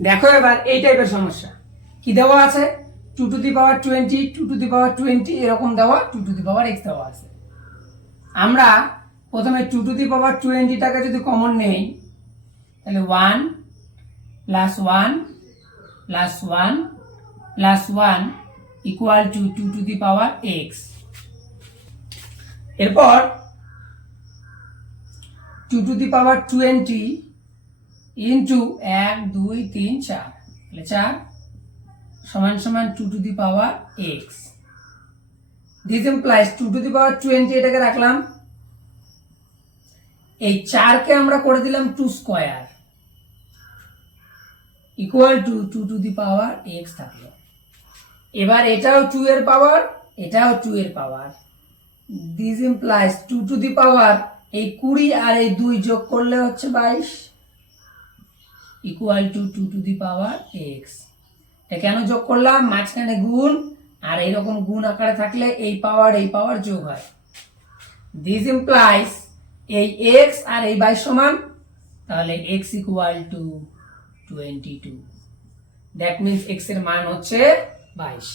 দেখো এবার এই টাইপের সমস্যা। কি দেওয়া আছে? Two to the power twenty two to the power twenty এরকম দেওয়া two to the power X দেওয়া আছে। আমরা প্রথমে টু টু দি পাওয়ার টোয়েন্টিটাকে যদি কমন নেই, তাহলে one plus one plus one plus one equal to two to the power X এরপর two to the power twenty into এক, দুই, তিন, চার। তাহলে চার সমান সমান two to the power X this implies two to the power twenty এটাকে রাখলাম। এই চারকে আমরা করে দিলাম two square equal to two to the power X থাকল। এবার এটাও টু এর পাওয়ার এটাও টু এর power this implies two to the power এই কুড়ি আর এই দুই যোগ করলে হচ্ছে বাইশ। Equal to two to the power X এটা কেন যোগ করলাম? মাঝখানে গুণ, আর এইরকম গুণ আকারে থাকলে এই পাওয়ার এই পাওয়ার যোগ হয়। দিস ইমপ্লাইজ এই এক্স আর এই বাইশ সমান, তাহলে X equal to twenty two that means এক্সের মান হচ্ছে বাইশ।